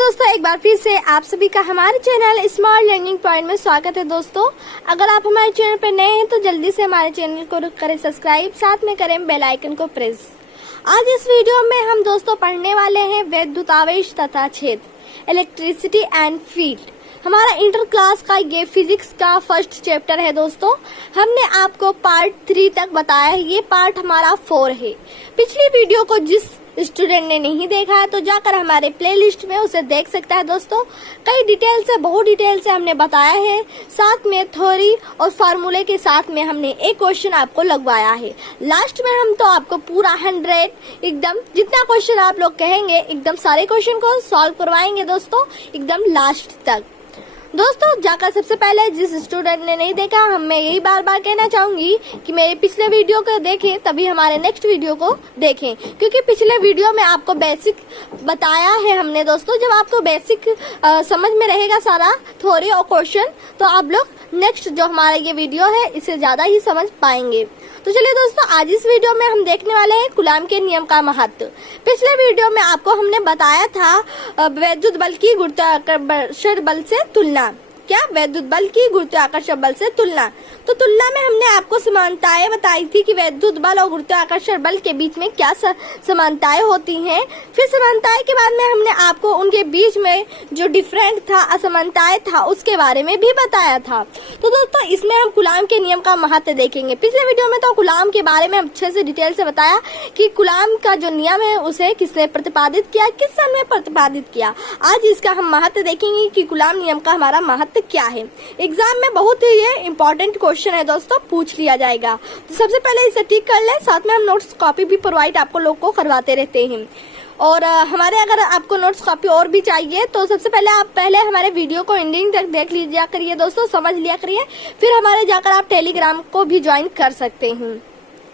दोस्तों एक बार फिर से आप सभी का हमारे चैनल स्मार्ट लर्निंग पॉइंट में स्वागत है। दोस्तों अगर आप हमारे चैनल पर नए हैं तो जल्दी से हमारे चैनल को करें सब्सक्राइब, साथ में करें बेल आइकन को प्रेस। आज इस वीडियो में हम दोस्तों पढ़ने वाले हैं वैद्युत आवेश तथा क्षेत्र, इलेक्ट्रिसिटी एंड फील्ड। हमारा इंटर क्लास का ये फिजिक्स का फर्स्ट चैप्टर है। दोस्तों हमने आपको पार्ट 3 तक बताया है, ये पार्ट हमारा 4 है। पिछली वीडियो को जिस स्टूडेंट ने नहीं देखा है तो जाकर हमारे प्लेलिस्ट में उसे देख सकता है। दोस्तों कई डिटेल से, बहुत डिटेल से हमने बताया है, साथ में थ्योरी और फार्मूले के साथ में हमने एक क्वेश्चन आपको लगवाया है। लास्ट में हम तो आपको पूरा 100 एकदम जितना क्वेश्चन आप लोग कहेंगे एकदम सारे क्वेश्चन को सॉल्व करवाएंगे दोस्तों एकदम लास्ट तक। दोस्तों जाकर सबसे पहले जिस स्टूडेंट ने नहीं देखा, मैं यही बार बार कहना चाहूंगी कि मेरे पिछले वीडियो को देखें तभी हमारे नेक्स्ट वीडियो को देखें, क्योंकि पिछले वीडियो में आपको बेसिक बताया है हमने। दोस्तों जब आपको बेसिक समझ में रहेगा सारा थ्योरी और क्वेश्चन तो आप लोग नेक्स्ट जो हमारा ये वीडियो है इसे ज्यादा ही समझ पाएंगे। तो चलिए दोस्तों आज इस वीडियो में हम देखने वाले हैं कूलाम के नियम का महत्व। पिछले वीडियो में आपको हमने बताया था वैद्युत बल की गुरुत्वाकर्षण बल से तुलना। क्या? वैद्युत बल की गुरुत्वाकर्षण बल से तुलना। तो तुलना में हमने आपको समानताएं बताई थी कि वैद्युत बल और गुरुत्वाकर्षण बल के बीच में क्या समानताएं होती हैं। फिर समानताएं के बाद में हमने आपको उनके बीच में जो डिफरेंट था, असमानताएं था, उसके बारे में भी बताया था। तो दोस्तों इसमें हम कूलाम के नियम का महत्व देखेंगे। पिछले वीडियो में तो कूलाम के बारे में हम अच्छे से डिटेल से बताया कि कूलाम का जो नियम है उसे किसने प्रतिपादित किया, किस सन में प्रतिपादित किया। आज इसका हम महत्व देखेंगे कि कूलाम नियम का हमारा महत्व क्या है। एग्जाम में बहुत ही ये इम्पोर्टेंट क्वेश्चन है दोस्तों, पूछ लिया जाएगा। तो सबसे पहले इसे ठीक कर लें, साथ में हम नोट्स कॉपी भी प्रोवाइड आपको लोग को करवाते रहते हैं। और हमारे अगर आपको नोट्स कॉपी और भी चाहिए तो सबसे पहले आप हमारे वीडियो को एंडिंग तक देख लीजिए करिए दोस्तों, समझ लिया करिए, फिर हमारे जाकर आप टेलीग्राम को भी ज्वाइन कर सकते हैं।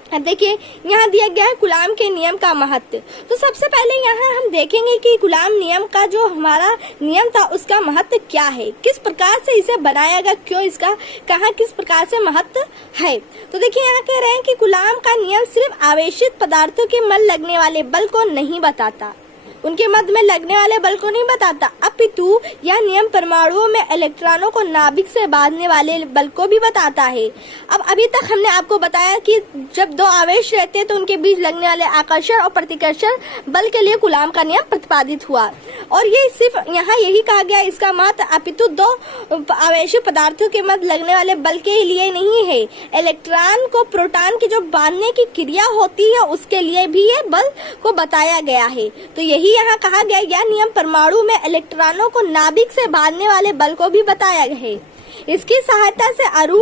अब देखिए यहाँ दिया गया है कूलाम के नियम का महत्व। तो सबसे पहले यहाँ हम देखेंगे कि कूलाम नियम का जो हमारा नियम था उसका महत्व क्या है, किस प्रकार से इसे बनाया गया, क्यों इसका कहाँ किस प्रकार से महत्व है। तो देखिए यहाँ कह रहे हैं कि कूलाम का नियम सिर्फ आवेशित पदार्थों के में लगने वाले बल को नहीं बताता, उनके मध्य में लगने वाले बल को नहीं बताता, अपितु यह नियम परमाणुओं में इलेक्ट्रॉनों को नाभिक से बांधने वाले बल को भी बताता है। अब अभी तक हमने आपको बताया कि जब दो आवेश रहते हैं तो उनके बीच लगने वाले आकर्षण और प्रतिकर्षण बल के लिए कूलाम का नियम प्रतिपादित हुआ। और ये सिर्फ यहाँ यही कहा गया इसका महत्व अपितु दो आवेशी पदार्थों के मध्य लगने वाले बल के लिए नहीं है, इलेक्ट्रॉन को प्रोटॉन की जो बांधने की क्रिया होती है उसके लिए भी ये बल को बताया गया है। तो यही यहाँ कहा गया यह नियम परमाणु में इलेक्ट्रॉनों को नाभिक से बांधने वाले बल को भी बताया गया है। इसकी सहायता से अणु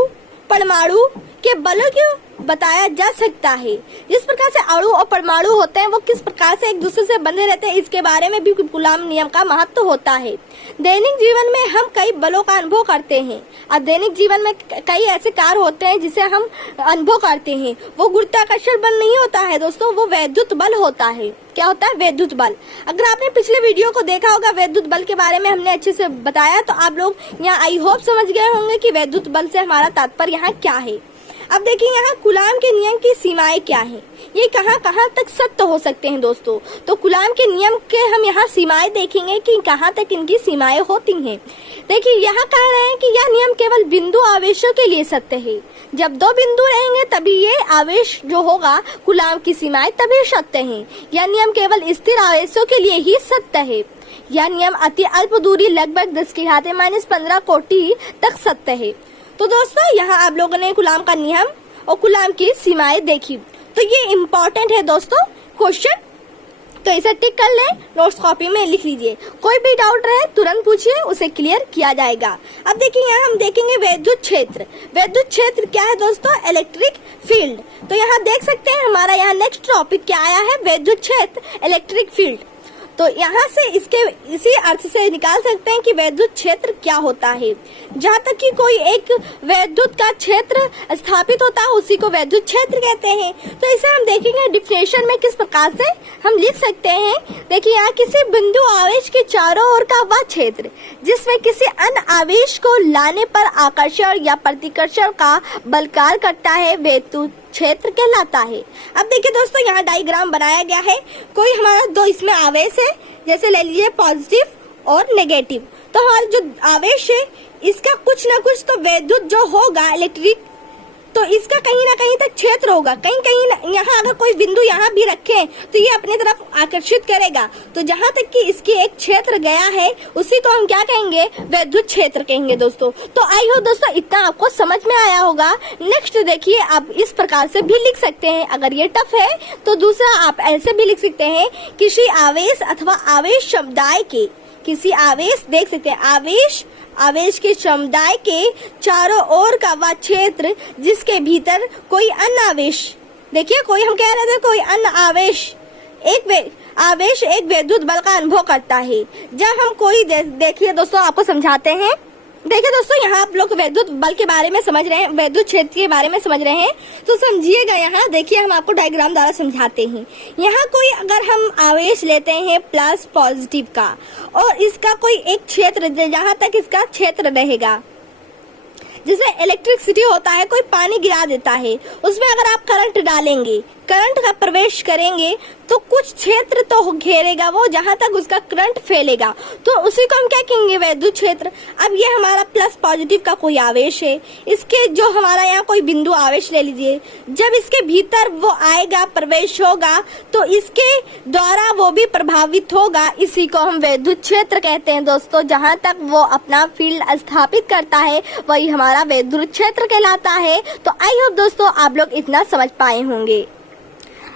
परमाणु के बलों को बताया जा सकता है। जिस प्रकार से अणु और परमाणु होते हैं वो किस प्रकार से एक दूसरे से बंधे रहते हैं, इसके बारे में भी कूलाम नियम का महत्व होता है। दैनिक जीवन में हम कई बलों का अनुभव करते हैं। अब दैनिक जीवन में कई ऐसे कार्य होते हैं जिसे हम अनुभव करते हैं, वो गुरुत्वाकर्षण बल नहीं होता है दोस्तों, वो वैद्युत बल होता है। क्या होता है? वैद्युत बल। अगर आपने पिछले वीडियो को देखा होगा वैद्युत बल के बारे में हमने अच्छे से बताया, तो आप लोग यहाँ आई होप समझ गए होंगे कि वैद्युत बल से हमारा तात्पर्य यहाँ क्या है। अब देखिए यहाँ कूलाम के नियम की सीमाएं क्या हैं, ये कहाँ कहाँ तक सत्य हो सकते हैं दोस्तों। तो कूलाम के नियम के हम यहाँ सीमाएं देखेंगे कि कहाँ तक इनकी सीमाएं होती हैं। देखिए यहाँ कह रहे हैं कि यह नियम केवल बिंदु आवेशों के लिए सत्य है। जब दो बिंदु रहेंगे तभी ये आवेश जो होगा कूलाम की सीमाएं तभी सत्य है। यह नियम केवल स्थिर आवेशों के लिए ही सत्य है। यह नियम अति अल्प दूरी लगभग 10⁻⁻15 कोटि तक सत्य है। तो दोस्तों यहाँ आप लोगों ने कूलाम का नियम और कूलाम की सीमाएं देखी, तो ये इम्पोर्टेंट है दोस्तों क्वेश्चन, तो इसे टिक कर लें, नोट्स कॉपी में लिख लीजिए। कोई भी डाउट रहे तुरंत पूछिए, उसे क्लियर किया जाएगा। अब देखिए यहाँ हम देखेंगे वैद्युत क्षेत्र। वैद्युत क्षेत्र क्या है दोस्तों? Electric field. तो यहाँ देख सकते हैं हमारा यहाँ नेक्स्ट टॉपिक क्या आया है, वैद्युत क्षेत्र इलेक्ट्रिक फील्ड। तो यहाँ से इसी अर्थ से निकाल सकते हैं कि वैद्युत क्षेत्र क्या होता है। जहाँ तक कि कोई एक वैद्युत का क्षेत्र स्थापित होता है उसी को वैद्युत क्षेत्र कहते हैं। तो इसे हम देखेंगे डिफिनेशन में किस प्रकार से हम लिख सकते हैं। देखिए यहाँ किसी बिंदु आवेश के चारों ओर का वह क्षेत्र जिसमें किसी अन्य आवेश को लाने पर आकर्षण या प्रतिकर्षण का बल कार्य करता है वैद्युत क्षेत्र कहलाता है। अब देखिए दोस्तों यहाँ डायग्राम बनाया गया है। कोई हमारा दो इसमें आवेश है, जैसे ले लीजिए पॉजिटिव और नेगेटिव। तो हमारा जो आवेश है इसका कुछ ना कुछ तो वैद्युत जो होगा इलेक्ट्रिक, तो इसका कहीं ना कहीं तक क्षेत्र होगा। कहीं कहीं यहाँ अगर कोई बिंदु यहाँ भी रखें तो ये अपनी तरफ आकर्षित करेगा। तो जहाँ तक कि इसकी एक क्षेत्र गया है उसी को हम क्या कहेंगे, वैद्युत क्षेत्र कहेंगे दोस्तों। तो आई हो दोस्तों इतना आपको समझ में आया होगा। नेक्स्ट देखिए, आप इस प्रकार से भी लिख सकते हैं। अगर ये टफ है तो दूसरा आप ऐसे भी लिख सकते हैं, किसी आवेश अथवा आवेश समुदाय के, किसी आवेश देख सकते हैं, आवेश के समुदाय के चारों ओर का वह क्षेत्र जिसके भीतर कोई अन्य आवेश, देखिए कोई हम कह रहे थे कोई अन्य आवेश एक वैद्युत बल का अनुभव करता है। जब हम कोई देखिए दोस्तों आपको समझाते हैं। देखिए दोस्तों यहाँ आप लोग वैद्युत बल के बारे में समझ रहे हैं, वैद्युत क्षेत्र के बारे में समझ रहे हैं, तो समझिएगा। यहाँ देखिए हम आपको डायग्राम द्वारा समझाते हैं। यहाँ कोई अगर हम आवेश लेते हैं प्लस पॉजिटिव का, और इसका कोई एक क्षेत्र जहाँ तक इसका क्षेत्र रहेगा, जैसे इलेक्ट्रिसिटी होता है, कोई पानी गिरा देता है, उसमें अगर आप करंट डालेंगे, करंट का प्रवेश करेंगे तो कुछ क्षेत्र तो घेरेगा वो, जहां तक उसका करंट फैलेगा, तो उसी को हम क्या कहेंगे, वैद्युत क्षेत्र। अब ये हमारा प्लस पॉजिटिव का कोई आवेश है, इसके जो हमारा यहाँ कोई बिंदु आवेश ले लीजिए, जब इसके भीतर वो आएगा, प्रवेश होगा, तो इसके द्वारा वो भी प्रभावित होगा। इसी को हम वैद्युत क्षेत्र कहते हैं दोस्तों। जहां तक वो अपना फील्ड स्थापित करता है वही हमारा वैद्युत क्षेत्र कहलाता है। तो आई होप दोस्तों आप लोग इतना समझ पाए होंगे।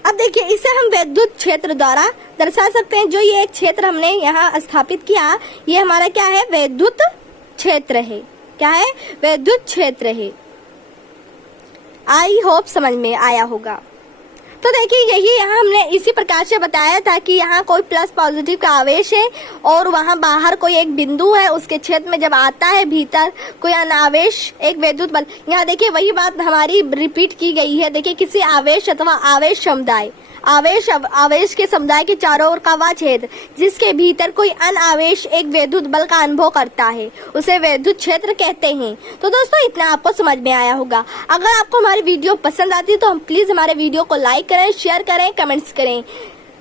अब देखिए इसे हम वैद्युत क्षेत्र द्वारा दर्शा सकते हैं। जो ये एक क्षेत्र हमने यहाँ स्थापित किया, ये हमारा क्या है, वैद्युत क्षेत्र है। क्या है, वैद्युत क्षेत्र है। आई होप समझ में आया होगा। तो देखिए यही यहाँ हमने इसी प्रकार से बताया था कि यहाँ कोई प्लस पॉजिटिव का आवेश है और वहाँ बाहर कोई एक बिंदु है, उसके क्षेत्र में जब आता है भीतर कोई अनावेश एक वैद्युत बल। यहाँ देखिए वही बात हमारी रिपीट की गई है। देखिए किसी आवेश अथवा आवेश समुदाय, आवेश के समुदाय के चारों ओर का वह क्षेत्र जिसके भीतर कोई अन्य आवेश एक वैद्युत बल का अनुभव करता है उसे वैद्युत क्षेत्र कहते हैं। तो दोस्तों इतना आपको समझ में आया होगा। अगर आपको हमारी वीडियो पसंद आती है तो हम प्लीज हमारे वीडियो को लाइक करें, शेयर करें, कमेंट्स करें।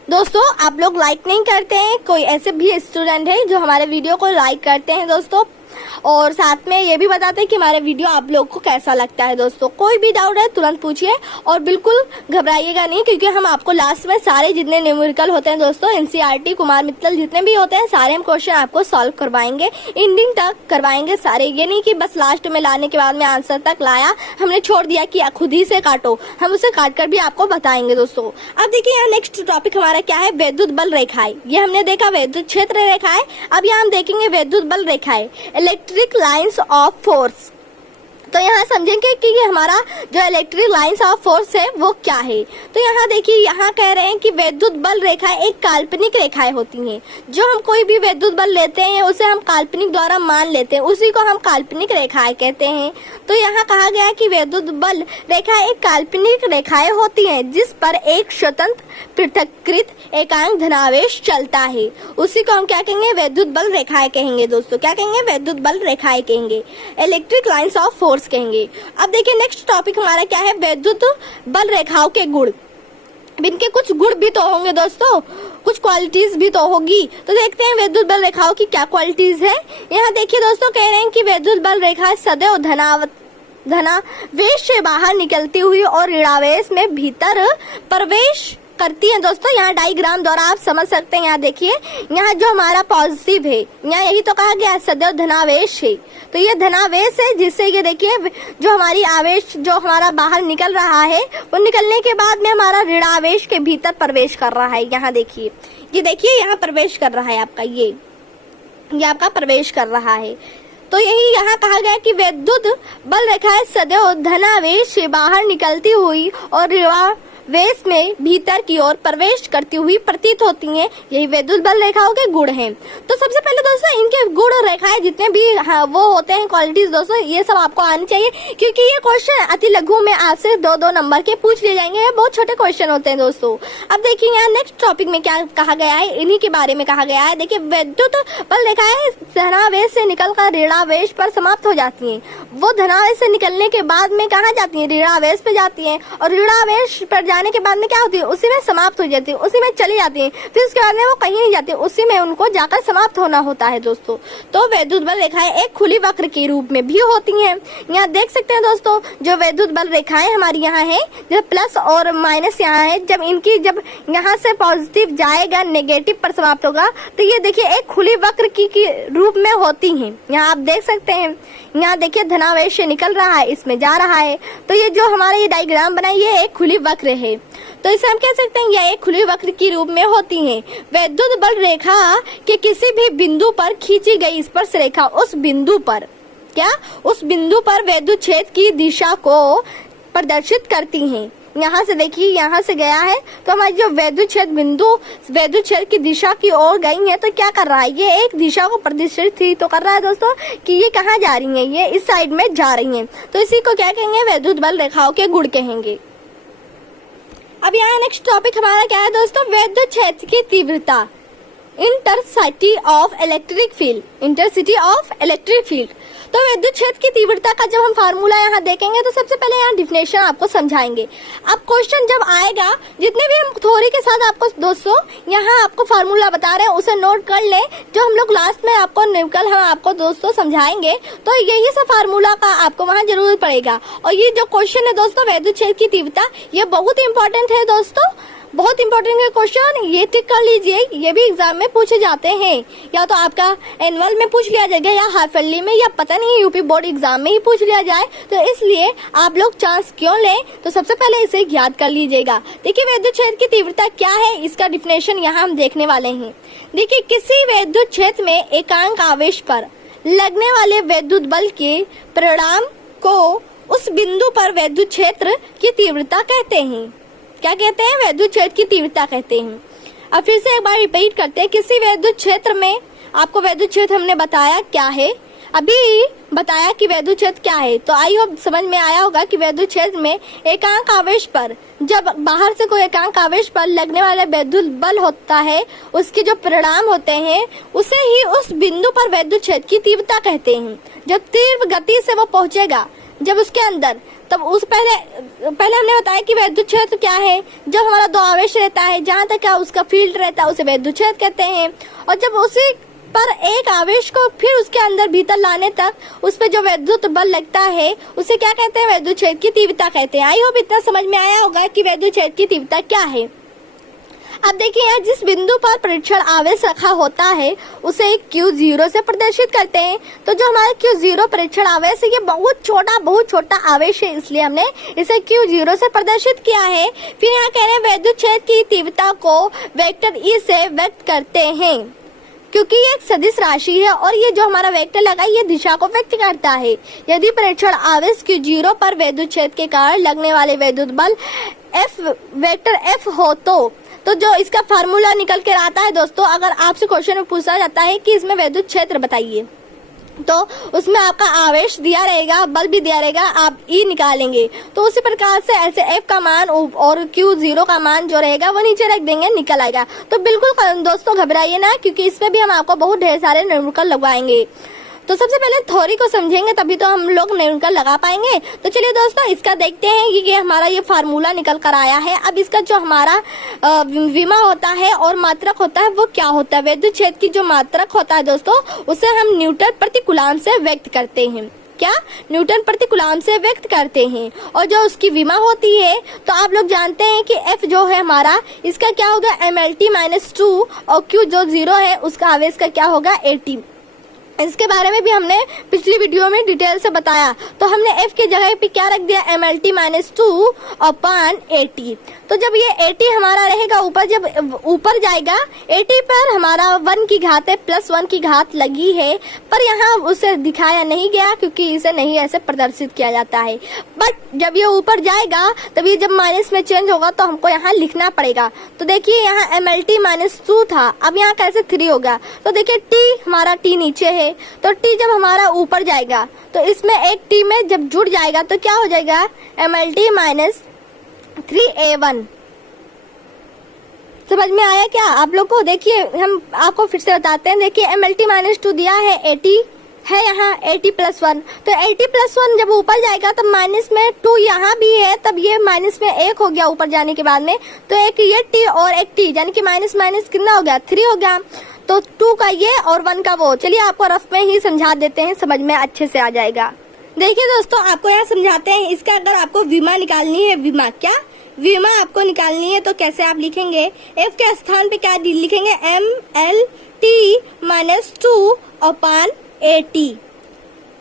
दोस्तों आप लोग लाइक नहीं करते हैं, कोई ऐसे भी स्टूडेंट है जो हमारे वीडियो को लाइक करते हैं दोस्तों, और साथ में ये भी बताते हैं कि हमारे वीडियो आप लोग को कैसा लगता है। दोस्तों कोई भी डाउट है तुरंत पूछिए और बिल्कुल घबराइएगा नहीं, क्योंकि हम आपको लास्ट में सारे जितने न्यूमेरिकल होते हैं दोस्तों, एनसीईआरटी, कुमार मित्तल जितने भी होते हैं सारे हम क्वेश्चन आपको सॉल्व करवाएंगे, एंडिंग तक करवाएंगे सारे। ये नहीं कि बस लास्ट में लाने के बाद में आंसर तक लाया, हमने छोड़ दिया कि खुद ही से काटो, हम उसे काट कर भी आपको बताएंगे दोस्तों। अब देखिए यहाँ नेक्स्ट टॉपिक हमारा क्या है, वैद्युत बल रेखाएं। ये हमने देखा वैद्युत क्षेत्र रेखाएं। अब यहाँ हम देखेंगे वैद्युत बल रेखाएं, इलेक्ट्रिक लाइन्स ऑफ फोर्स। तो यहाँ समझेंगे कि ये हमारा जो इलेक्ट्रिक लाइन्स ऑफ फोर्स है वो क्या है। तो यहाँ देखिए यहाँ कह रहे हैं कि वैद्युत बल रेखाएं एक काल्पनिक रेखाएं होती हैं। जो हम कोई भी वैद्युत बल लेते हैं उसे हम काल्पनिक द्वारा मान लेते हैं, उसी को हम काल्पनिक रेखाएं कहते हैं। तो यहाँ कहा गया कि वैद्युत बल रेखाएं एक काल्पनिक रेखाएं होती हैं जिस पर एक स्वतंत्र पृथक्कृत एकांक धनावेश चलता है, उसी को हम क्या कहेंगे, वैद्युत बल रेखाएं कहेंगे दोस्तों। क्या कहेंगे, वैद्युत बल रेखाएं कहेंगे, इलेक्ट्रिक लाइन्स ऑफ फोर्स कहेंगे। अब देखिए नेक्स्ट टॉपिक हमारा क्या है, वैद्युत बल रेखाओं के गुण। इनके कुछ गुण भी तो होंगे दोस्तों, कुछ क्वालिटीज भी तो होगी। तो देखते हैं वैद्युत बल रेखाओं की क्या क्वालिटीज है। यहाँ देखिए दोस्तों कह रहे हैं कि वैद्युत बल रेखा सदैव धनावेश से बाहर निकलती हुई और ऋणावेश में भीतर प्रवेश करती है दोस्तों। यहाँ डायग्राम द्वारा आप समझ सकते हैं। यहाँ देखिए यहाँ जो हमारा पॉजिटिव है, यहाँ यही तो कहा गया सदैव धनावेश है, तो ये धनावेश है जिससे ये देखिए जो हमारी आवेश जो हमारा बाहर निकल रहा है वो निकलने के बाद में हमारा ऋणावेश के भीतर प्रवेश कर रहा है। यहाँ देखिए ये देखिए यहाँ प्रवेश कर रहा है आपका, ये आपका प्रवेश कर रहा है। तो यही यहाँ कहा गया कि वैद्युत बल रेखाएं सदैव धनावेश से बाहर निकलती हुई और ऋणावेश में भीतर की ओर प्रवेश करती हुई प्रतीत होती हैं। यही वैद्युत बल रेखाओं के गुण हैं। तो सबसे पहले दोस्तों इनके गुण रेखाएं जितने भी वो होते हैं क्वालिटीज दोस्तों, ये सब आपको आनी चाहिए, क्योंकि ये क्वेश्चन अति लघु में आपसे 2-2 नंबर के पूछ लिए जाएंगे। बहुत छोटे क्वेश्चन होते हैं दोस्तों। अब देखिए यहाँ नेक्स्ट टॉपिक में क्या कहा गया है, इन्हीं के बारे में कहा गया है। देखिए वैद्युत बल रेखाएं धनावेश से निकलकर ऋणावेश पर समाप्त हो जाती हैं। वो धनावेश से निकलने के बाद में कहाँ जाती है, ऋणावेश पे जाती है, और ऋणावेश पर जाने के बाद में क्या होती है, उसी में समाप्त हो जाती है, उसी में चली जाती है, फिर उसके बाद में वो कहीं नहीं जाती, उसी में उनको जाकर समाप्त होना होता है दोस्तों। तो वैद्युत बल रेखाएं एक खुली वक्र के रूप में भी होती हैं। यहाँ देख सकते हैं दोस्तों, जो वैद्युत बल रेखाएं हमारी यहाँ है, जो प्लस और माइनस यहाँ है, जब यहाँ से पॉजिटिव जाएगा नेगेटिव पर समाप्त होगा, तो ये देखिए एक खुली वक्र की रूप में होती हैं। यहाँ आप देख सकते हैं, यहाँ देखिए धनावेश निकल रहा है, इसमें जा रहा है, तो ये जो हमारा ये डायग्राम बना ये एक खुली वक्र है, तो इसे हम कह सकते हैं यह एक खुली वक्र की रूप में होती है। वैद्युत बल रेखा के किसी भी बिंदु पर खींची गई स्पर्श रेखा उस बिंदु पर उस बिंदु पर वैद्युत क्षेत्र की दिशा को प्रदर्शित करती हैं। यहाँ से देखिए, यहाँ से गया है तो हमारी जो वैद्युत क्षेत्र बिंदु वैद्युत क्षेत्र की दिशा की ओर गई है, तो क्या कर रहा है, ये एक दिशा को प्रदर्शित ही तो कर रहा है दोस्तों कि ये कहाँ जा रही है, ये इस साइड में जा रही है, तो इसी को क्या कहेंगे, वैद्युत बल रेखाओं के गुण कहेंगे। अब यहाँ नेक्स्ट टॉपिक हमारा क्या है दोस्तों, वैद्युत क्षेत्र की तीव्रता, इंटरसिटी ऑफ इलेक्ट्रिक फील्ड। तो विद्युत क्षेत्र की तीव्रता का जब हम फार्मूला यहाँ देखेंगे तो सबसे पहले यहाँ डिफिनेशन आपको समझाएंगे। अब क्वेश्चन जब आएगा, जितने भी हम थ्योरी के साथ आपको दोस्तों यहाँ आपको फार्मूला बता रहे हैं उसे नोट कर लें, जो हम लोग लास्ट में आपको न्यूकल हम आपको दोस्तों समझाएंगे, तो यही से फार्मूला का आपको वहाँ जरूरत पड़ेगा। और ये जो क्वेश्चन है दोस्तों विद्युत क्षेत्र की तीव्रता, ये बहुत इंपॉर्टेंट है दोस्तों, बहुत इंपॉर्टेंट है क्वेश्चन, ये टिक कर लीजिए, ये भी एग्जाम में पूछे जाते हैं, या तो आपका एनुअल में पूछ लिया जाएगा या हाफ ईयरली में, या पता नहीं यूपी बोर्ड एग्जाम में ही पूछ लिया जाए, तो इसलिए आप लोग चांस क्यों लें, तो सबसे पहले इसे याद कर लीजिएगा। देखिए विद्युत क्षेत्र की तीव्रता क्या है, इसका डिफिनेशन यहाँ हम देखने वाले हैं। देखिए किसी विद्युत क्षेत्र में एकांक आवेश पर लगने वाले विद्युत बल के परिणाम को उस बिंदु पर विद्युत क्षेत्र की तीव्रता कहते हैं। क्या कहते हैं, विद्युत क्षेत्र की तीव्रता कहते हैं। अब फिर से एक बार रिपीट करते हैं, किसी विद्युत क्षेत्र में, आपको विद्युत क्षेत्र हमने बताया क्या है, अभी बताया कि विद्युत क्षेत्र क्या है, तो आई होप समझ में आया होगा कि विद्युत क्षेत्र में एकांक आवेश पर, जब बाहर से कोई एकांक आवेश पर लगने वाला विद्युत बल होता है, उसके जो परिणाम होते हैं उसे ही उस बिंदु पर विद्युत क्षेत्र की तीव्रता कहते हैं। जब तीव्र गति से वो पहुंचेगा, जब उसके अंदर, तब उस पहले हमने बताया कि विद्युत क्षेत्र क्या है, जब हमारा दो आवेश रहता है, जहाँ तक क्या उसका फील्ड रहता है उसे विद्युत क्षेत्र कहते हैं, और जब उसी पर एक आवेश को फिर उसके अंदर भीतर लाने तक उस पर जो विद्युत बल लगता है उसे क्या कहते हैं, विद्युत क्षेत्र की तीव्रता कहते हैं। आई होप इतना समझ में आया होगा कि विद्युत क्षेत्र की तीव्रता क्या है। अब देखिए यहाँ जिस बिंदु पर परीक्षण आवेश रखा होता है उसे Q0 से प्रदर्शित करते हैं। तो जो हमारा Q0 परीक्षण आवेश है ये बहुत छोटा आवेश है, इसलिए हमने इसे Q0 से प्रदर्शित किया है। फिर यहाँ कह रहे हैं विद्युत क्षेत्र की तीव्रता को वेक्टर E से व्यक्त करते हैं, क्योंकि ये एक सदिश राशि है और ये जो हमारा वेक्टर लगा ये दिशा को व्यक्त करता है। यदि परीक्षण आवेश Q0 पर विद्युत क्षेत्र के कारण लगने वाले विद्युत बल वेक्टर F हो तो जो इसका फार्मूला निकल कर आता है दोस्तों, अगर आपसे क्वेश्चन में पूछा जाता है कि इसमें विद्युत क्षेत्र बताइए, तो उसमें आपका आवेश दिया रहेगा, बल भी दिया रहेगा, आप E निकालेंगे, तो उसी प्रकार से ऐसे F का मान और Q0 का मान जो रहेगा वो नीचे रख देंगे, निकल आएगा। तो बिल्कुल दोस्तों घबराइए ना, क्योंकि इसमें भी हम आपको बहुत ढेर सारे न्यूमेरिकल लगवाएंगे। तो सबसे पहले थ्योरी को समझेंगे तभी तो हम लोग न्यूमेरिकल लगा पाएंगे। तो चलिए दोस्तों इसका देखते हैं कि ये हमारा ये फार्मूला निकल कर आया है। अब इसका जो हमारा विमा होता है और मात्रक होता है वो क्या होता है, विद्युत क्षेत्र की जो मात्रक होता है दोस्तों उसे हम न्यूटन प्रति कूलम से व्यक्त करते हैं। क्या, न्यूटन प्रति कूलम से व्यक्त करते हैं। और जो उसकी विमा होती है तो आप लोग जानते हैं कि F जो है हमारा, इसका क्या होगा MLT-2 और Q जो 0 है उसका आवेश का क्या होगा 80। इसके बारे में भी हमने पिछली वीडियो में डिटेल से बताया। तो हमने F की जगह पे क्या रख दिया MLT-2 अपॉन 80। तो जब ये 80 हमारा रहेगा ऊपर, जब ऊपर जाएगा 80 पर हमारा 1 की घात है प्लस 1 की घात लगी है, पर यहाँ उसे दिखाया नहीं गया क्योंकि इसे नहीं ऐसे प्रदर्शित किया जाता है। बट जब ये ऊपर जाएगा तब ये जब माइनस में चेंज होगा तो हमको यहाँ लिखना पड़ेगा। तो देखिए यहाँ MLT-2 था, अब यहाँ कैसे 3 होगा, तो देखिए T हमारा T नीचे है, तो T जब हमारा ऊपर जाएगा तो इसमें एक T में जब जुड़ जाएगा तो क्या हो जाएगा MLT-3A1। समझ में आया क्या आप लोग को? देखिए हम आपको फिर से बताते हैं। देखिए MLT-2 दिया है 80 है यहाँ 80+1, तो 80+1 जब ऊपर जाएगा तब माइनस में 2 यहाँ भी है, तब ये माइनस में 1 हो गया ऊपर जाने के बाद में, तो एक ये t और एक t, यानी कि माइनस माइनस कितना हो गया 3 हो गया। तो 2 का ये और 1 का वो। चलिए आपको रफ में ही समझा देते हैं, समझ में अच्छे से आ जाएगा। देखिए दोस्तों, आपको यहाँ समझाते हैं इसका। अगर आपको विमा निकालनी है, विमा क्या, विमा आपको निकालनी है तो कैसे आप लिखेंगे, f के स्थान पे क्या लिखेंगे, MLT-2/AT।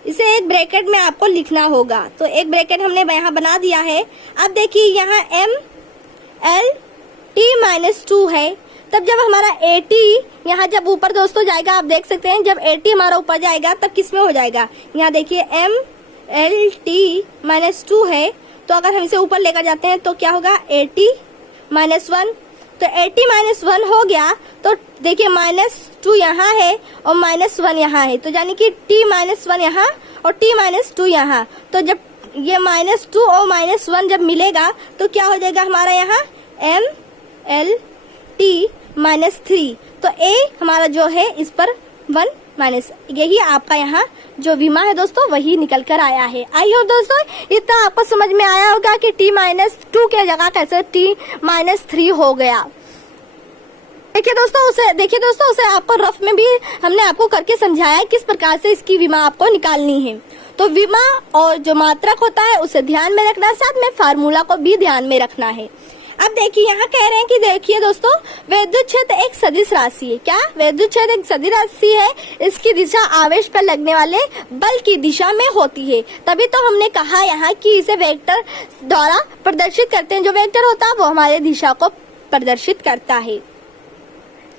इसे एक ब्रैकेट में आपको लिखना होगा, तो एक ब्रैकेट हमने यहाँ बना दिया है। अब देखिए यहाँ MLT-2 है, तब जब हमारा 80 यहाँ जब ऊपर दोस्तों जाएगा, आप देख सकते हैं जब 80 हमारा ऊपर जाएगा तब किस में हो जाएगा, यहाँ देखिए MLT-2 है, तो अगर हम इसे ऊपर लेकर जाते हैं तो क्या होगा 80-1, तो 80-1 हो गया। तो देखिए -2 यहाँ है और -1 यहाँ है, तो यानी कि t-1 यहाँ और t-2 यहाँ। तो जब ये -2 और -1 जब मिलेगा तो क्या हो जाएगा हमारा यहाँ MLT-3, तो a हमारा जो है इस पर 1 माइनस, यही आपका यहाँ जो विमा है दोस्तों वही निकल कर आया है। आई हो दोस्तों, इतना आपको समझ में आया होगा कि t-2 के जगह कैसे t-3 हो गया। देखिए दोस्तों उसे आपको रफ में भी हमने आपको करके समझाया किस प्रकार से इसकी विमा आपको निकालनी है। तो विमा और जो मात्रक होता है उसे ध्यान में रखना, साथ में फार्मूला को भी ध्यान में रखना है। अब देखिए यहाँ कह रहे हैं कि देखिए दोस्तों, विद्युत क्षेत्र एक सदिश राशि है। क्या, विद्युत क्षेत्र एक सदिश राशि है, इसकी दिशा आवेश पर लगने वाले बल की दिशा में होती है। तभी तो हमने कहा यहाँ कि इसे वेक्टर द्वारा प्रदर्शित करते हैं, जो वेक्टर होता है वो हमारे दिशा को प्रदर्शित करता है।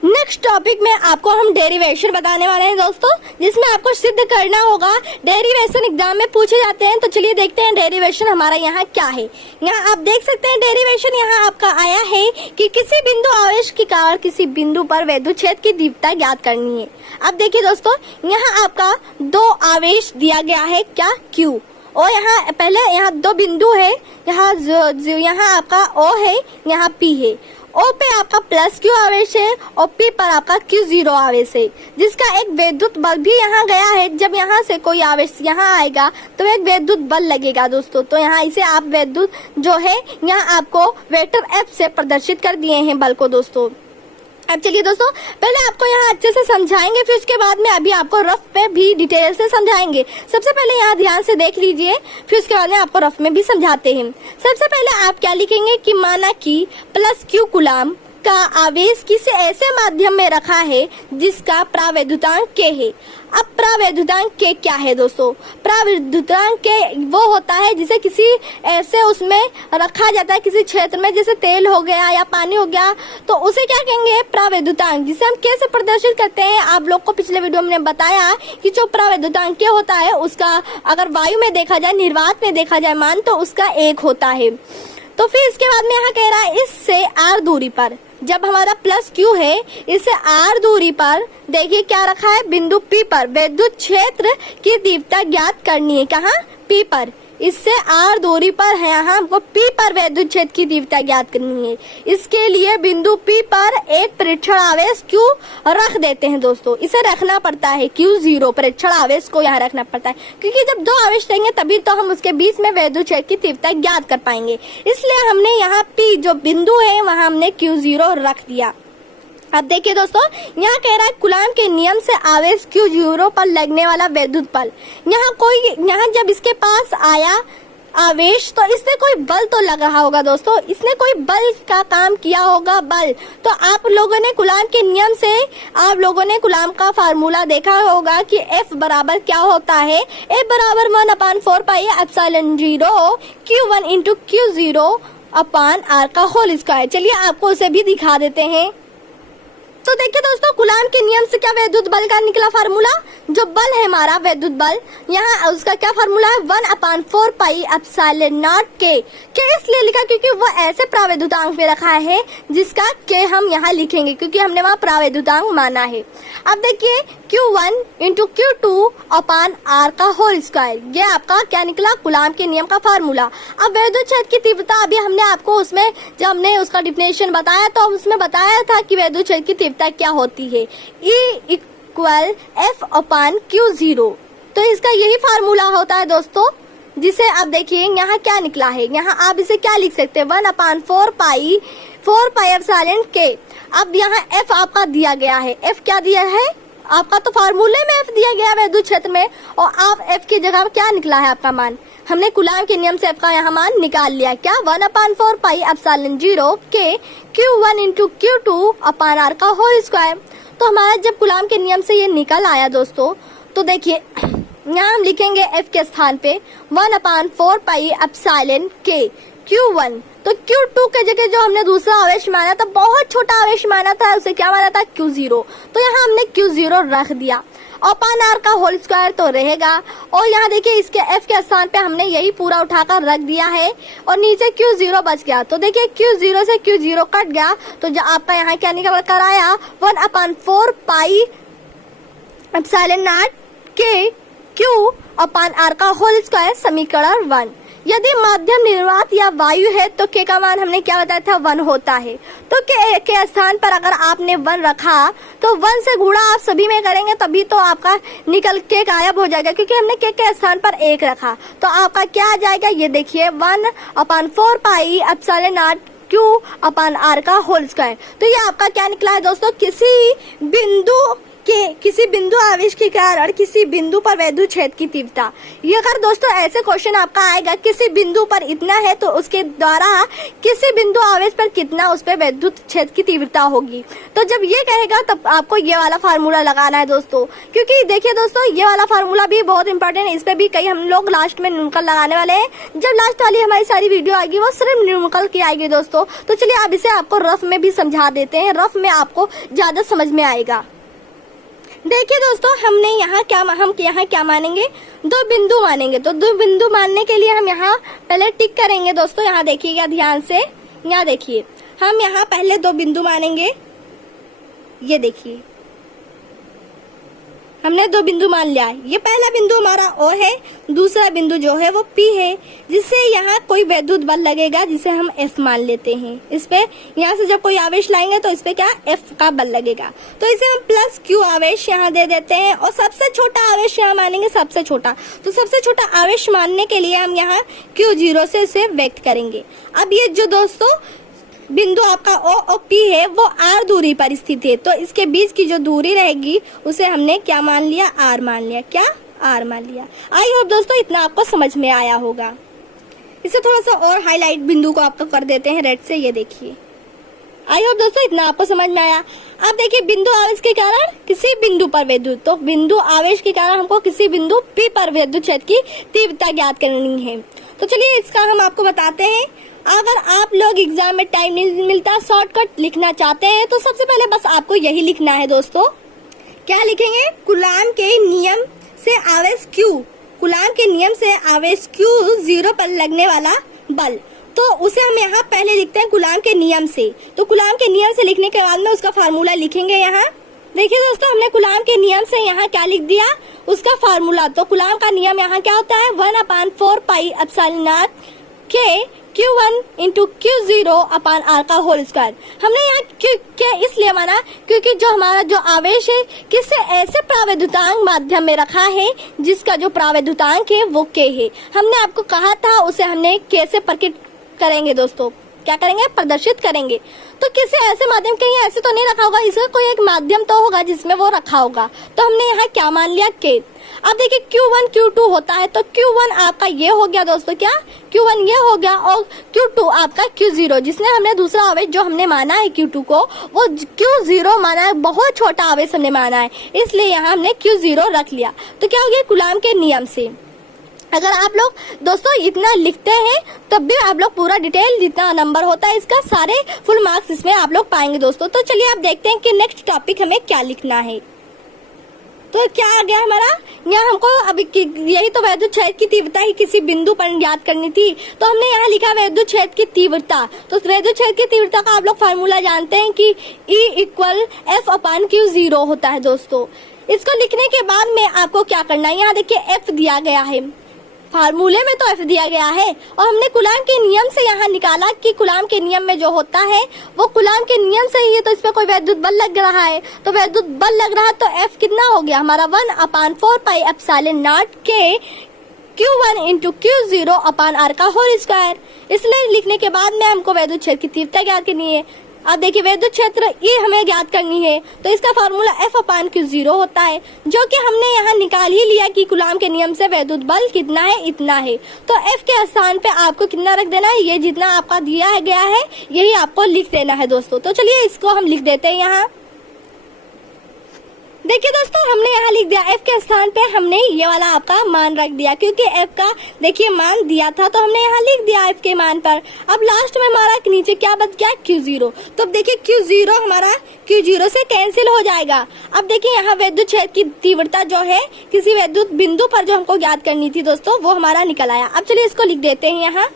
नेक्स्ट टॉपिक में आपको हम डेरिवेशन बताने वाले हैं दोस्तों, जिसमें आपको सिद्ध करना होगा। डेरिवेशन एग्जाम में पूछे जाते हैं, तो चलिए देखते हैं डेरिवेशन हमारा यहाँ क्या है। यहाँ आप देख सकते हैं डेरिवेशन यहाँ आपका आया है कि किसी बिंदु आवेश के कारण किसी बिंदु पर विद्युत क्षेत्र की तीव्रता ज्ञात करनी है। अब देखिए दोस्तों, यहाँ आपका 2 आवेश दिया गया है, क्या, Q, और यहाँ पहले यहाँ 2 बिंदु है, यहाँ आपका O है, यहाँ P है। O पे आपका +Q आवेश है और P पर आपका Q0 आवेश है, जिसका एक विद्युत बल भी यहाँ गया है। जब यहाँ से कोई आवेश यहाँ आएगा तो एक विद्युत बल लगेगा दोस्तों। तो यहाँ इसे आप विद्युत जो है यहाँ आपको वेक्टर F से प्रदर्शित कर दिए हैं बल को दोस्तों। अब चलिए दोस्तों, पहले आपको यहाँ अच्छे से समझाएंगे, फिर उसके बाद में अभी आपको रफ पे भी डिटेल से समझाएंगे। सबसे पहले यहाँ ध्यान से देख लीजिए, फिर उसके बाद में आपको रफ में भी समझाते हैं। सबसे पहले आप क्या लिखेंगे कि माना कि +Q कूलाम का आवेश किसी ऐसे माध्यम में रखा है जिसका प्रावैद्युतांक K है। अब प्रावैद्युतांक K क्या है दोस्तों, प्रावैद्युतांक K वो होता है जिसे किसी ऐसे उसमें रखा जाता है, किसी क्षेत्र में, जैसे तेल हो गया या पानी हो गया, तो उसे क्या कहेंगे, प्रावैद्युतांक, जिसे हम K से प्रदर्शित करते हैं। आप लोग को पिछले वीडियो में बताया कि जो प्रावैद्युतांक K होता है उसका अगर वायु में देखा जाए, निर्वात में देखा जाए मान, तो उसका 1 होता है। तो फिर इसके बाद में यहाँ कह रहा है इससे r दूरी पर, जब हमारा +Q है, इससे r दूरी पर देखिए क्या रखा है, बिंदु P पर विद्युत क्षेत्र की तीव्रता ज्ञात करनी है। कहाँ, P पर, इससे r दूरी पर है, यहाँ हमको P पर विद्युत क्षेत्र की तीव्रता ज्ञात करनी है। इसके लिए बिंदु P पर एक परीक्षण आवेश Q रख देते हैं दोस्तों। इसे रखना पड़ता है Q0, परीक्षण आवेश को यहाँ रखना पड़ता है, क्योंकि जब 2 आवेश रहेंगे तभी तो हम उसके बीच में विद्युत क्षेत्र की तीव्रता ज्ञात कर पाएंगे। इसलिए हमने यहाँ P जो बिंदु है वहाँ हमने Q0 रख दिया। अब देखिए दोस्तों, यहाँ कह रहा है कूलाम के नियम से आवेश Q0 पर लगने वाला विद्युत बल। यहाँ जब इसके पास आया आवेश तो इसने कोई बल तो लगा होगा दोस्तों, इसने कोई बल का काम किया होगा, बल। तो आप लोगों ने कूलाम के नियम से आप लोगों ने कूलाम का फार्मूला देखा होगा कि F बराबर क्या होता है, F बराबर 1/4 पाई एप्सिलॉन 0 Q1 × Q0/r का होल स्क्वायर। चलिए आपको उसे भी दिखा देते हैं। तो देखिए दोस्तों, कूलाम के नियम से क्या विद्युत बल का निकला फार्मूला, जो बल है हमारा विद्युत बल, यहाँ उसका क्या फार्मूला है, 1/4 पाई एप्सिलॉन 0 K इसलिए लिखा क्योंकि वो ऐसे प्रावैद्युतांक पे रखा है जिसका K हम यहाँ लिखेंगे, क्योंकि हमने वहाँ प्रावैद्युतांक माना है। अब देखिए Q1 × Q2/r का होल स्क्वायर, ये आपका क्या निकला, कूलाम के नियम का फार्मूला। अब विद्युत क्षेत्र की तीव्रता अभी हमने आपको उसमें जब हमने उसका डिफिनेशन बताया तो उसमें बताया था कि विद्युत क्षेत्र की तीव्रता क्या होती है, E = F/Q0। तो इसका यही फार्मूला होता है दोस्तों, जिसे आप देखिए यहाँ क्या निकला है। यहाँ आप इसे क्या लिख सकते हैं, 1/4 पाई एप्सिलॉन के। अब यहाँ एफ आपका दिया गया है, एफ क्या दिया है आपका, तो फार्मूले में एफ दिया गया है विद्युत क्षेत्र में, और आप एफ की जगह क्या निकला है आपका मान, हमने कूलाम के नियम से एफ का यहाँ मान निकाल लिया। क्या, 1/4 पाई एप्सिलॉन 0 के Q1 × Q2 अपान R का होल स्क्वायर। तो हमारा जब कूलाम के नियम से ये निकल आया दोस्तों, तो देखिए यहाँ हम लिखेंगे एफ के स्थान पे 1/4 पाई एप्सिलॉन के Q1, तो Q2 के जगह जो हमने दूसरा आवेश माना था, बहुत छोटा आवेश माना था, उसे क्या माना था, Q0, तो यहाँ हमने Q0 रख दिया। अपान R का होल स्क्वायर तो रहेगा, और यहाँ देखिए इसके F के स्थान पे हमने यही पूरा उठाकर रख दिया है, और नीचे Q0 बच गया। तो देखिए Q0 से Q0 कट गया, तो जो आपका यहाँ क्या निकल कर आया, 1/4 पाई एप्सिलॉन नॉट के Q अपान R का होल स्क्वायर, समीकरण 1। यदि माध्यम निर्वात या वायु है तो के का मान हमने क्या बताया था, 1 होता है। तो के स्थान पर अगर आपने 1 रखा तो 1 से गुणा आप सभी में करेंगे, तभी तो आपका निकल के गायब हो जाएगा, क्योंकि हमने के स्थान पर 1 रखा। तो आपका क्या आ जाएगा, ये देखिए 1/4 pi epsilon not Q upon R का होल स्क्वायर। तो ये आपका क्या निकला है दोस्तों, किसी बिंदु आवेश के कारण किसी बिंदु पर विद्युत क्षेत्र की तीव्रता। ये अगर दोस्तों ऐसे क्वेश्चन आपका आएगा, किसी बिंदु पर इतना है तो उसके द्वारा किसी बिंदु आवेश पर कितना उस पर विद्युत क्षेत्र की तीव्रता होगी। तो जब ये कहेगा तब आपको ये वाला फार्मूला लगाना है दोस्तों, क्योंकि देखिए दोस्तों ये वाला फार्मूला भी बहुत इंपॉर्टेंट है, इस पे भी कई हम लोग लास्ट में न्यूमेरिकल लगाने वाले हैं। जब लास्ट वाली हमारी सारी वीडियो आएगी वो सिर्फ न्यूमेरिकल की आएगी दोस्तों। तो चलिए अब इसे आपको रफ में भी समझा देते हैं, रफ में आपको ज्यादा समझ में आएगा। देखिए दोस्तों हम यहाँ क्या मानेंगे, 2 बिंदु मानेंगे। तो 2 बिंदु मानने के लिए हम यहाँ पहले टिक करेंगे दोस्तों। यहाँ देखिएगा ध्यान से, यहाँ देखिए हम यहाँ पहले 2 बिंदु मानेंगे। ये देखिए हमने 2 बिंदु मान लिया। ये पहला बिंदु हमारा O है, दूसरा बिंदु जो है वो P है, जिससे यहाँ कोई विद्युत बल लगेगा जिसे हम F मान लेते हैं। इस पे यहाँ से जब कोई आवेश लाएंगे तो इस पे क्या F का बल लगेगा, तो इसे हम प्लस Q आवेश यहाँ दे देते हैं, और सबसे छोटा आवेश यहाँ मानेंगे, सबसे छोटा। तो सबसे छोटा आवेश मानने के लिए हम यहाँ Q0 से इसे व्यक्त करेंगे। अब ये जो दोस्तों बिंदु आपका O और P है वो R दूरी पर स्थित है, तो इसके बीच की जो दूरी रहेगी उसे हमने क्या मान लिया, R मान लिया। क्या, R मान लिया। आई होप दोस्तों इतना आपको समझ में आया होगा। इसे थोड़ा सा और हाईलाइट बिंदु को आपको कर देते हैं रेड से। ये देखिए, आई होप दोस्तों इतना आपको समझ में आया। अब देखिए बिंदु आवेश के कारण किसी बिंदु पर विद्युत, तो बिंदु आवेश के कारण हमको किसी बिंदु P पर विद्युत क्षेत्र की तीव्रता ज्ञात करनी है। तो चलिए इसका हम आपको बताते हैं। अगर आप लोग एग्जाम में टाइम नहीं मिलता, शॉर्टकट लिखना चाहते हैं, तो सबसे पहले बस आपको यही लिखना है दोस्तों। क्या लिखेंगे, कूलाम के नियम से आवेश Q, कूलाम के नियम से आवेश Q0 पर लगने वाला बल, तो उसे हम यहाँ पहले लिखते हैं कूलाम के नियम से। तो कूलाम के नियम से लिखने के बाद में उसका फार्मूला लिखेंगे। यहाँ देखिए दोस्तों हमने कूलाम के नियम से यहाँ क्या लिख दिया, उसका फार्मूला। तो कूलाम का नियम यहाँ क्या होता है, 1/4 पाई एप्सिलॉन नॉट के Q1 × Q0 अपान R का होल स्क्वायर। हमने यहाँ क्या इसलिए माना क्योंकि जो हमारा जो आवेश है किसी ऐसे प्रावैद्युतांक माध्यम में रखा है जिसका जो प्रावैद्युतांक है वो K है। हमने आपको कहा था उसे हमने K से प्रकट करेंगे दोस्तों, क्या करेंगे, प्रदर्शित करेंगे। तो किसी ऐसे माध्यम, कहीं ऐसे तो नहीं रखा होगा, इसका कोई एक माध्यम तो होगा जिसमें वो रखा होगा। तो हमने यहाँ क्या मान लिया, K। अब देखिए Q1 Q2 होता है, तो Q1 आपका ये हो गया दोस्तों, क्या Q1 ये हो गया, और Q2 आपका Q0, जिसने हमने दूसरा आवेश जो हमने माना है Q2 को वो Q0 माना है, बहुत छोटा आवेश हमने माना है, इसलिए यहाँ हमने Q0 रख लिया। तो क्या हो गया, कूलाम के नियम से अगर आप लोग दोस्तों इतना लिखते हैं तब भी आप लोग पूरा डिटेल जितना नंबर होता है इसका सारे फुल मार्क्स इसमें आप लोग पाएंगे दोस्तों। तो चलिए आप देखते हैं कि नेक्स्ट टॉपिक हमें क्या लिखना है। तो क्या आ गया हमारा, यहाँ हमको अभी यही तो विद्युत क्षेत्र की तीव्रता ही किसी बिंदु पर याद करनी थी, तो हमने यहाँ लिखा विद्युत क्षेत्र की तीव्रता। तो विद्युत क्षेत्र की तीव्रता का आप लोग फार्मूला जानते हैं कि E = F/Q0 होता है दोस्तों। इसको लिखने के बाद में आपको क्या करना है, यहाँ देखिए F दिया गया है, फार्मूले में तो एफ दिया गया है और हमने कूलाम के नियम से यहाँ निकाला कि कूलाम के नियम में जो होता है वो कूलाम के नियम से ही है, तो इस पे कोई वैद्युत बल लग रहा है, तो वैद्युत बल लग रहा है तो एफ कितना हो गया हमारा 1/4 पाई एप्सिलॉन नॉट के Q1 इंटू Q0 अपान R का होल स्क्वायर। इसलिए लिखने के बाद में हमको वैद्युत क्षेत्र की तीव्रता ज्ञात करनी है। अब देखिए वैद्युत क्षेत्र ये हमें ज्ञात करनी है, तो इसका फार्मूला F/Q0 होता है, जो कि हमने यहाँ निकाल ही लिया कि कूलाम के नियम से वैद्युत बल कितना है, इतना है। तो F के स्थान पे आपको कितना रख देना है, ये जितना आपका दिया गया है यही आपको लिख देना है दोस्तों। तो चलिए इसको हम लिख देते हैं यहाँ। देखिए दोस्तों हमने यहाँ लिख दिया F के स्थान पे हमने ये वाला आपका मान रख दिया, क्योंकि F का देखिए मान दिया था तो हमने यहाँ लिख दिया F के मान पर। अब लास्ट में हमारा नीचे क्या बच गया Q0, तो अब देखिए Q0 हमारा Q0 से कैंसिल हो जाएगा। अब देखिए यहाँ वैद्युत क्षेत्र की तीव्रता जो है किसी वैद्युत बिंदु पर जो हमको ज्ञात करनी थी दोस्तों वो हमारा निकल आया। अब चलिए इसको लिख देते हैं यहाँ।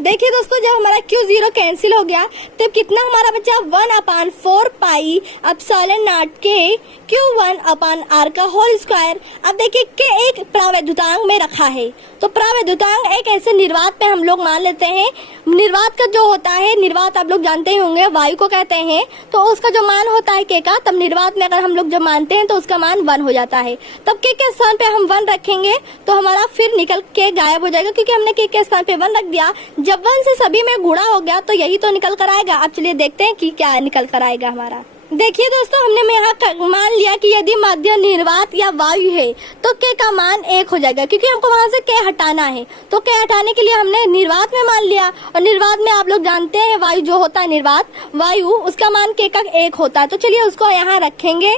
देखिए दोस्तों जब हमारा Q0 कैंसिल हो गया तब कितना हमारा बचा 1/4 पाई एप्सिलॉन नॉट के Q1 अपान R का होल स्क्वायर। अब देखिए के एक प्रावैद्युतांक में रखा है, तो प्रावैद्युतांक एक ऐसे निर्वात पे हम लोग मान लेते हैं। निर्वात का जो होता है, निर्वात आप लोग जानते ही होंगे वायु को कहते हैं, तो उसका जो मान होता है के का, तब निर्वात में अगर हम लोग जब मानते हैं तो उसका मान 1 हो जाता है। तब के स्थान पे हम 1 रखेंगे तो हमारा फिर निकल के गायब हो जाएगा, क्योंकि हमने के स्थान पे 1 रख दिया। जब 1 से सभी में गुणा हो गया तो यही तो निकल कर आएगा। अब चलिए देखते हैं कि क्या निकल कर आएगा हमारा। देखिए दोस्तों हमने यहाँ मान लिया कि यदि माध्य निर्वात या वायु है तो के का मान 1 हो जाएगा, क्योंकि हमको वहां से के हटाना है। तो के हटाने के लिए हमने निर्वात में मान लिया, और निर्वात में आप लोग जानते हैं वायु जो होता है निर्वात वायु, उसका मान के का 1 होता है। तो चलिए उसको यहाँ रखेंगे।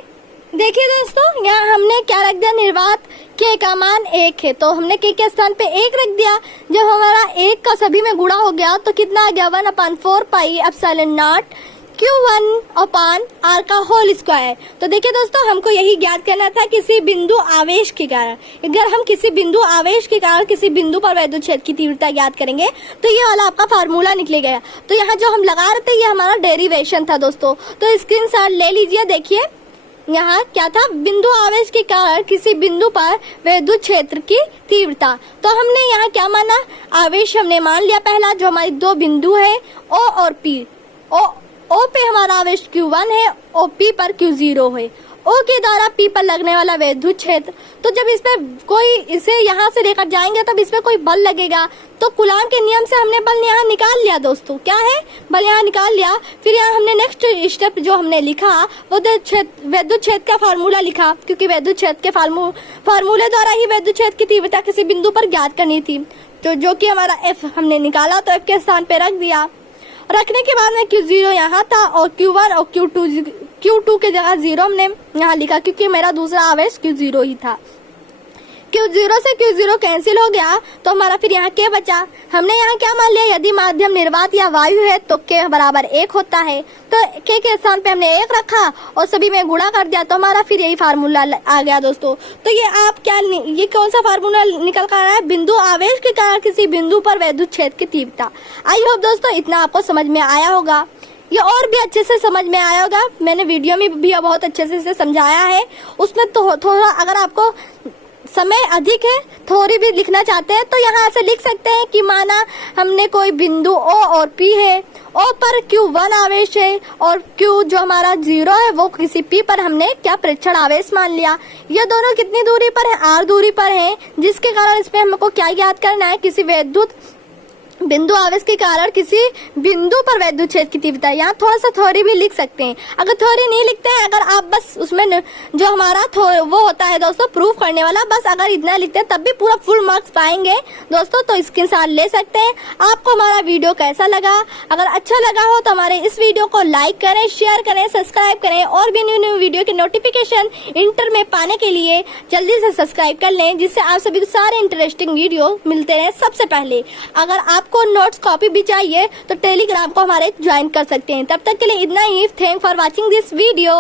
देखिए दोस्तों यहाँ हमने क्या रख दिया, निर्वात के का मान 1 है तो हमने के स्थान पे 1 रख दिया। जब हमारा 1 का सभी में गुणा हो गया तो कितना आ गया 1/4 pi epsilon not Q1 upon R का होल स्क्वायर। तो देखिए दोस्तों हमको यही ज्ञात करना था किसी बिंदु आवेश के कारण। अगर हम किसी बिंदु आवेश के कारण किसी बिंदु पर वैद्युत क्षेत्र की तीव्रता ज्ञात करेंगे तो ये वाला आपका फार्मूला निकलेगा। तो यहाँ जो हम लगा रहे थे ये हमारा डेरिवेशन था दोस्तों, तो स्क्रीनशॉट ले लीजिए। देखिए यहाँ क्या था, बिंदु आवेश के कारण किसी बिंदु पर वैद्युत क्षेत्र की तीव्रता। तो हमने यहाँ क्या माना, आवेश हमने मान लिया पहला, जो हमारी 2 बिंदु है O और P। O पे हमारा आवेश Q1 है, और P पर Q0 है। O के द्वारा P पर लगने वाला वैद्युत क्षेत्र, तो जब इस पे कोई इसे यहाँ से लेकर जाएंगे तब इस पे कोई बल लगेगा। तो कूलाम के नियम से हमने बल यहाँ निकाल लिया दोस्तों, क्या है बल यहाँ निकाल लिया। फिर यहाँ हमने नेक्स्ट स्टेप जो हमने लिखा वो वैद्युत क्षेत्र का फार्मूला लिखा, क्योंकि वैद्युत क्षेत्र के फार्मूले द्वारा ही वैद्युत क्षेत्र की तीव्रता किसी बिंदु पर ज्ञात करनी थी। तो जो कि हमारा F हमने निकाला तो F के स्थान पे रख दिया। रखने के बाद में Q0 यहाँ था और Q1 और Q2 के जगह 0 हमने यहाँ लिखा, क्योंकि मेरा दूसरा आवेश Q0 ही था। Q0 से Q0 कैंसिल हो गया तो हमारा फिर यहाँ के बचा। हमने यहाँ क्या मान लिया, यदि माध्यम निर्वात या वायु है तो के बराबर 1 होता है। तो के स्थान पे हमने 1 रखा और सभी में गुणा कर दिया, तो हमारा फिर यही फार्मूला आ गया दोस्तों। तो ये आप क्या, ये कौन सा फार्मूला निकल कर आया है, बिंदु आवेश के कारण किसी बिंदु पर वैद्युत क्षेत्र की तीव्रता। आई होप दोस्तों इतना आपको समझ में आया होगा, ये और भी अच्छे से समझ में आया होगा। मैंने वीडियो में भी बहुत अच्छे से इसे समझाया है, उसमें तो थोड़ा अगर आपको समय अधिक है, थोड़ी भी लिखना चाहते हैं तो यहाँ से लिख सकते हैं कि माना हमने कोई बिंदु O और P है, O पर Q1 आवेश है और Q जो हमारा 0 है वो किसी P पर हमने क्या प्रेक्षण आवेश मान लिया। ये दोनों कितनी दूरी पर है, R दूरी पर है, जिसके कारण इसमें हमको क्या ज्ञात करना है, किसी वैद्युत बिंदु आवेश के कारण किसी बिंदु पर वैद्युत क्षेत्र की तीव्रता। यहाँ थोड़ा सा थ्योरी भी लिख सकते हैं, अगर थ्योरी नहीं लिखते हैं, अगर आप बस उसमें जो हमारा वो होता है दोस्तों प्रूफ करने वाला, बस अगर इतना लिखते हैं तब भी पूरा फुल मार्क्स पाएंगे दोस्तों। तो स्क्रीनशॉट ले सकते हैं। आपको हमारा वीडियो कैसा लगा, अगर अच्छा लगा हो तो हमारे इस वीडियो को लाइक करें, शेयर करें, सब्सक्राइब करें, और भी न्यू वीडियो के नोटिफिकेशन इंटर में पाने के लिए जल्दी से सब्सक्राइब कर लें, जिससे आप सभी को सारे इंटरेस्टिंग वीडियो मिलते रहे सबसे पहले। अगर आप को नोट्स कॉपी भी चाहिए तो टेलीग्राम को हमारे ज्वाइन कर सकते हैं। तब तक के लिए इतना ही। Thank for watching this video.